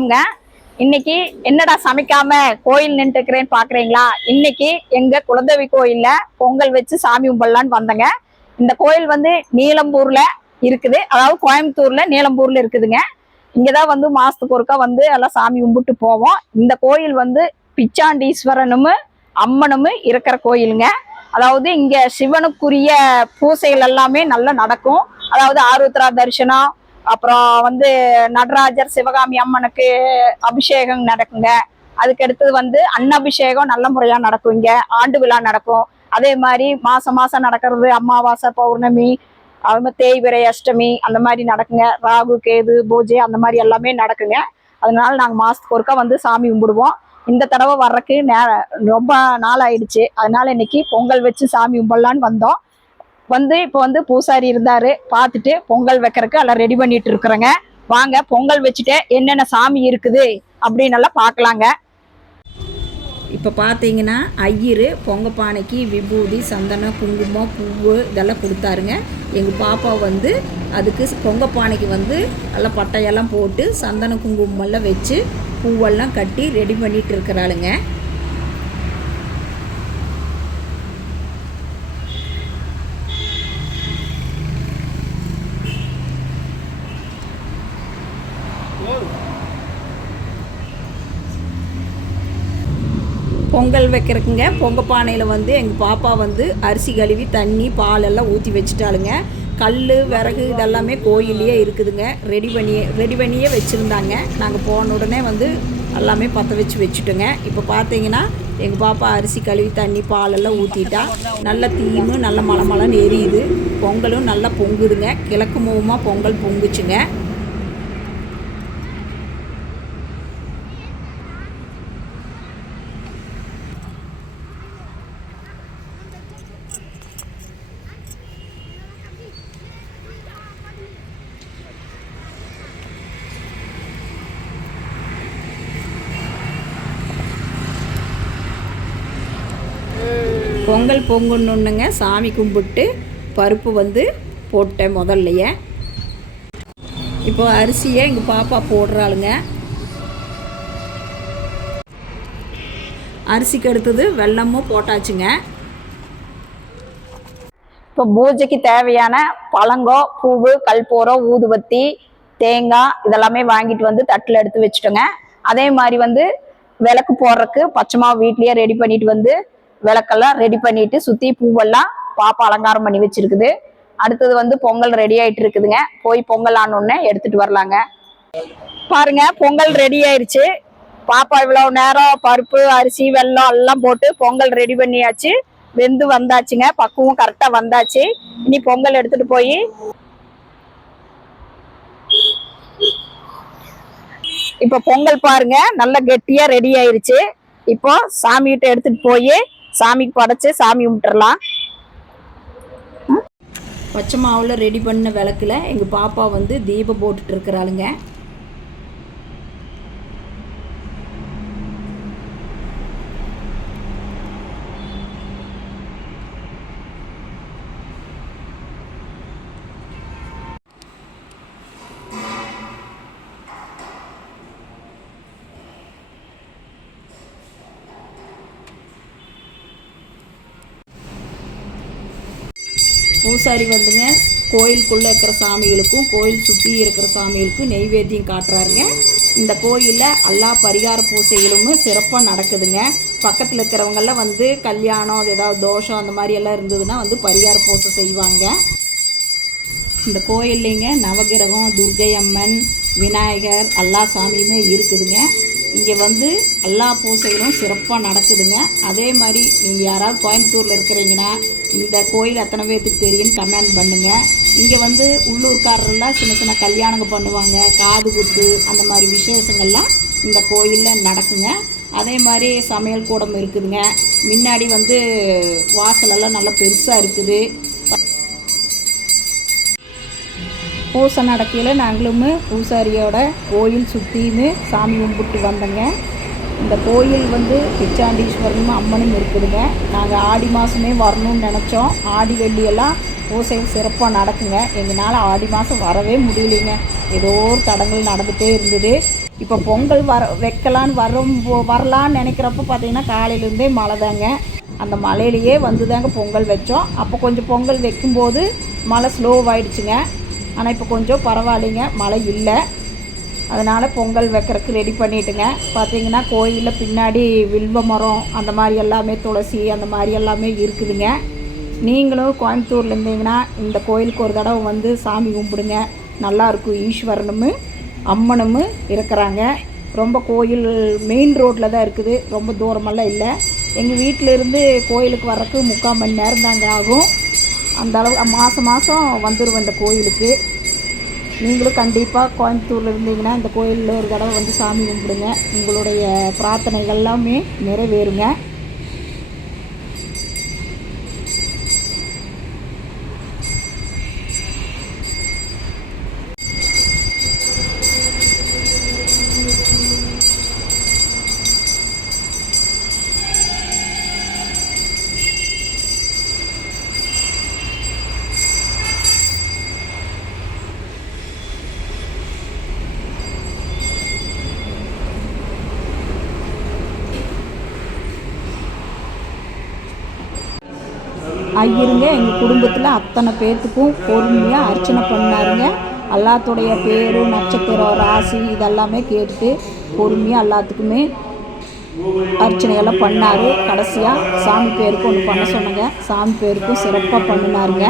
வணக்கம்ங்க. இன்னைக்கு என்னடா சமைக்காம கோயில் நின்றுக்கிறேன்னு பாக்குறீங்களா? இன்னைக்கு எங்க குலதெய்வ கோயில்ல பொங்கல் வச்சு சாமி கும்பிடலான்னு வந்தங்க. இந்த கோயில் வந்து நீலம்பூர்ல இருக்குது, அதாவது கோயம்புத்தூர்ல நீலம்பூர்ல இருக்குதுங்க. இங்கதான் வந்து மாசத்துக்கு ஒருக்கா வந்து எல்லாம் சாமி கும்பிட்டு போவோம். இந்த கோயில் வந்து பிச்சாண்டீஸ்வரனும் அம்மனும் இருக்கிற கோயிலுங்க. அதாவது இங்க சிவனுக்குரிய பூசைகள் எல்லாமே நல்லா நடக்கும். அதாவது ஆருத்ரா தரிசனம், அப்புறம் வந்து நடராஜர் சிவகாமி அம்மனுக்கு அபிஷேகம் நடக்குங்க. அதுக்கு அடுத்தது வந்து அன்னபிஷேகம் நல்ல முறையா நடக்கும். இங்க ஆண்டு விழா நடக்கும். அதே மாதிரி மாசம் மாசம் நடக்கிறது அமாவாசை, பௌர்ணமி, அது மாதிரி தேய்பிறை அஷ்டமி அந்த மாதிரி நடக்குங்க. ராகு கேது பூஜை அந்த மாதிரி எல்லாமே நடக்குங்க. அதனால நாங்க மாசத்துக்கு ஒருக்கா வந்து சாமி கும்பிடுவோம். இந்த தடவை வர்றதுக்கு ரொம்ப நாள் ஆயிடுச்சு. அதனால இன்னைக்கு பொங்கல் வச்சு சாமி கும்பிடலான்னு வந்தோம். வந்து இப்போ வந்து பூசாரி இருந்தாரு, பார்த்துட்டு பொங்கல் வைக்கிறதுக்கு எல்லாம் ரெடி பண்ணிட்டு இருக்கிறேங்க. வாங்க பொங்கல் வச்சுட்டு என்னென்ன சாமி இருக்குது அப்படின்னு எல்லாம் பார்க்கலாங்க. இப்போ பார்த்தீங்கன்னா ஐயர் பொங்க பானைக்கு விபூதி, சந்தனம், குங்குமம், பூவு இதெல்லாம் கொடுத்தாருங்க. எங்கள் பாப்பா வந்து அதுக்கு பொங்க பானைக்கு வந்து நல்லா பட்டையெல்லாம் போட்டு சந்தனம் குங்குமம்லாம் வச்சு பூவெல்லாம் கட்டி ரெடி பண்ணிட்டு இருக்கிறாளுங்க. பொங்கல் வைக்கிறதுக்குங்க பொங்க பானையில் வந்து எங்கள் பாப்பா வந்து அரிசி கழுவி தண்ணி பால் எல்லாம் ஊற்றி வச்சுட்டாளுங்க. கல் விறகு இதெல்லாமே கோயிலையே இருக்குதுங்க. ரெடி பண்ணியே வச்சுருந்தாங்க. நாங்கள் போன உடனே வந்து எல்லாமே பற்ற வச்சுட்டோங்க. இப்போ பார்த்தீங்கன்னா எங்கள் பாப்பா அரிசி கழுவி தண்ணி பால் எல்லாம் ஊற்றிட்டா நல்ல தீமு நல்ல மலமலன்னு எரியுது. பொங்கலும் நல்லா பொங்குதுங்க. கிழக்கு முகமாக பொங்கல் பொங்குச்சுங்க. பொங்கல் பொங்கணுன்னுங்க சாமி கும்பிட்டு பருப்பு வந்து போட்டேன் முதல்லையே. இப்போ அரிசியை எங்கள் பாப்பா போடுறாளுங்க. அரிசிக்கு அடுத்தது வெல்லமும் போட்டாச்சுங்க. இப்போ பூஜைக்கு தேவையான பழங்கோ, பூவு, கல்பூரம், ஊதுபத்தி, தேங்காய் இதெல்லாமே வாங்கிட்டு வந்து தட்டில் எடுத்து வச்சுட்டோங்க. அதே மாதிரி வந்து விளக்கு போடுறதுக்கு பச்சை மாவு வீட்லேயே ரெடி பண்ணிட்டு வந்து விளக்கெல்லாம் ரெடி பண்ணிட்டு சுற்றி பூவெல்லாம் பாப்பா அலங்காரம் பண்ணி வச்சிருக்குது. அடுத்தது வந்து பொங்கல் ரெடி ஆயிட்டு இருக்குதுங்க. போய் பொங்கல் ஆனோடனே எடுத்துட்டு வரலாங்க. பாருங்க பொங்கல் ரெடி ஆயிடுச்சு. பாப்பா இவ்வளவு நேரம் பருப்பு, அரிசி, வெல்லம் எல்லாம் போட்டு பொங்கல் ரெடி பண்ணியாச்சு. வெந்து வந்தாச்சுங்க. பக்குவம் கரெக்டா வந்தாச்சு. இனி பொங்கல் எடுத்துட்டு போய் இப்போ பொங்கல் பாருங்க நல்ல கெட்டியா ரெடி ஆயிருச்சு. இப்போ சாமிகிட்ட எடுத்துட்டு போய் சாமிக்கு படைச்சு சாமி கும்பிட்டுறலாம். பச்சை மாவில் ரெடி பண்ண விளக்குல எங்கள் பாப்பா வந்து தீபம் போட்டுட்டு இருக்கிறாளுங்க. பூசாரி வந்துங்க கோயிலுக்குள்ளே இருக்கிற சாமிகளுக்கும் கோயில் சுற்றி இருக்கிற சாமிகளுக்கும் நெய்வேத்தியம் காட்டுறாருங்க. இந்த கோயிலில் எல்லா பரிகார பூசைகளும் சிறப்பாக நடக்குதுங்க. பக்கத்தில் இருக்கிறவங்கெல்லாம் வந்து கல்யாணம் ஏதாவது தோஷம் அந்த மாதிரி எல்லாம் இருந்ததுன்னா வந்து பரிகார பூசை செய்வாங்க. இந்த கோயில்லைங்க நவகிரகம், துர்க்கை அம்மன், விநாயகர் எல்லா சாமியுமே இருக்குதுங்க. இங்கே வந்து எல்லா பூசைகளும் சிறப்பாக நடக்குதுங்க. அதே மாதிரி நீங்கள் யாராவது கோயம்புத்தூரில் இருக்கிறீங்கன்னா இந்த கோயில் எத்தனை பேர்த்துக்கு தெரியும்னு கமெண்ட் பண்ணுங்கள். இங்கே வந்து உள்ளூர்காரரெல்லாம் சின்ன சின்ன கல்யாணங்கள் பண்ணுவாங்க, காது குத்து அந்த மாதிரி விசேஷங்கள்லாம் இந்த கோயிலில் நடக்குங்க. அதே மாதிரி சமையல் கூடம் இருக்குதுங்க. முன்னாடி வந்து வாசலெல்லாம் நல்லா பெருசாக இருக்குது. பூசை நடக்கையில் நாங்களும் பூசாரியோட கோயில் சுற்றியுமே சாமி கும்பிட்டு வந்தோங்க. இந்த கோயில் வந்து பிச்சாண்டீஸ்வரனும் அம்மனும் இருக்குதுங்க. நாங்கள் ஆடி மாதமே வரணும்னு நினச்சோம். ஆடி வெள்ளியெல்லாம் பூசைகள் சிறப்பாக நடக்குங்க. எங்களால் ஆடி மாதம் வரவே முடியலைங்க. ஏதோ ஒரு தடங்கள் நடந்துகிட்டே இருந்தது. இப்போ பொங்கல் வரலான்னு நினைக்கிறப்ப பார்த்தீங்கன்னா காலையிலேருந்தே மழை தாங்க. அந்த மழையிலையே வந்து தாங்க பொங்கல் வச்சோம். அப்போ கொஞ்சம் பொங்கல் வைக்கும்போது மழை ஸ்லோவாகிடுச்சுங்க. ஆனால் இப்போ கொஞ்சம் பரவாயில்லைங்க, மழை இல்லை. அதனால் பொங்கல் வைக்கிறதுக்கு ரெடி பண்ணிட்டுங்க. பார்த்தீங்கன்னா கோயிலில் பின்னாடி வில்வ மரம் அந்த மாதிரி எல்லாமே, துளசி அந்த மாதிரி எல்லாமே இருக்குதுங்க. நீங்களும் கோயம்புத்தூரில் இருந்தீங்கன்னா இந்த கோயிலுக்கு ஒரு தடவை வந்து சாமி கும்பிடுங்க, நல்லாயிருக்கும். ஈஸ்வரனும் அம்மனும் இருக்கிறாங்க. ரொம்ப கோயில் மெயின் ரோட்டில் தான் இருக்குது, ரொம்ப தூரமெல்லாம் இல்லை. எங்கள் வீட்டிலேருந்து கோயிலுக்கு வர்றதுக்கு 3/4 மணி நேரம் தாங்க ஆகும். அந்த அளவு மாதம் வந்துடுவேன் இந்த கோயிலுக்கு. நீங்களும் கண்டிப்பாக கோயம்புத்தூரில் இருந்தீங்கன்னா இந்த கோயிலில் ஒரு தடவை வந்து சாமி கும்பிடுங்க, உங்களுடைய பிரார்த்தனைகள் எல்லாமே நிறைவேறுங்க. ஐயருங்க எங்கள் குடும்பத்தில் அத்தனை பேர்த்துக்கும் பொறுமையாக அர்ச்சனை பண்ணாருங்க. எல்லாத்துடைய பேர், நட்சத்திரம், ராசி இதெல்லாமே கேட்டுட்டு பொறுமையாக எல்லாத்துக்குமே அர்ச்சனையெல்லாம் பண்ணார். கடைசியாக சாமி பேருக்கு ஒன்று பண்ண சொன்னாங்க. சாமி பேருக்கும் சிறப்பாக பண்ணினாருங்க.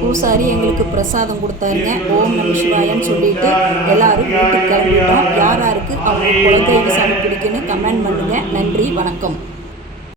பூசாரி எங்களுக்கு பிரசாதம் கொடுத்தாருங்க. ஓம் நம சிவாயன்னு சொல்லிட்டு எல்லாரும் வீட்டுக்கு கிளம்பிட்டோம். யாருக்கு அவங்க குலதெய்வ சாமி பிடிக்குன்னு கமெண்ட் பண்ணுங்கள். நன்றி, வணக்கம்.